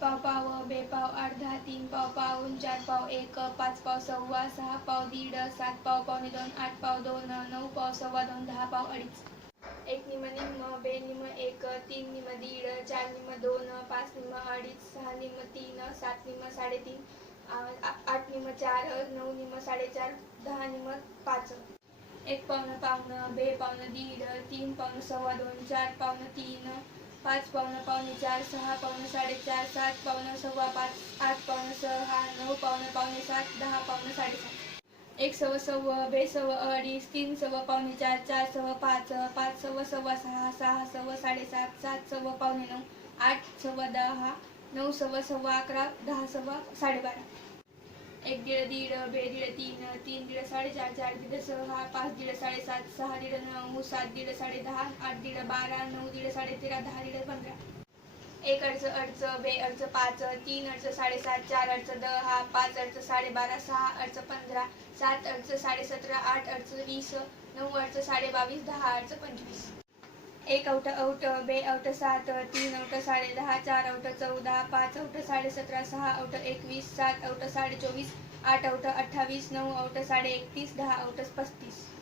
पाव पाव, बे पाव, अर्धा, 3 पाव पाऊण, 4 पाव, 1, 5 पाव, सव्वा, 6 पाव, दीड, 7 पाव, पावणे 2, 8 पाव 2, 9 पाव, सव्वा 2, 10 पाव, अडीच. 1 निम निम्म, बे निम 1, 3 निम दीड, 4 निम 2, 5 निम अडीच, 6 निम 3, 7 निम 3.5, 8 निम 4, 9 निम 4.5, 10 निम 5. 1 पावणं पावणं, बे पावणं दीड, 3 पावणं सव्वा 2, 4 पावणं 3, 5 पावणं पावणे 4, 6 पावणं 4.5, 7 पावणं सव्वा 5, 8 पावणं 6, 9 पावणं पावणे 7, 10 पावणं 7.5. 1 सव्वा सव्वा, बे सव्वा अडीच, 3 सव्वा पावणे 4, 4 सव्वा 5, 5 सव्वा सव्वा 6, 6 सव्वा 7.5, 7 सव्वा पावणे 9, 8 सव्वा 10, 9 सव्वा सव्वा 11, 10 सव्वा 12.5. 1 दीड दीड, बे दीड 3, 3 दीड 4.5, 4 दीड 6, 5 दीड 7.5, 6 दीड 9, 7 दीड 10.5, 8 दीड 12, 9 दीड 13.5, 10 दीड 15. 1 अर्ज अर्ज, बे अर्ज 5, 3 अर्ज 7.5, 4 अर्ज 10, 5 अर्ज 12.5, 6 अर्ज 15, 7 अर्ज 17.5, 8 अर्ज 20, 9 अर्ज 22.5, 10 अर्ज 25. 1 औट औट, बे औट 7, 3 औट 10.5, 4 औट 14, 5 औट 17.5, 6 औट 21, 7 औट 24.5, 8 औट 28, 9 औट 31, 10 औट 35.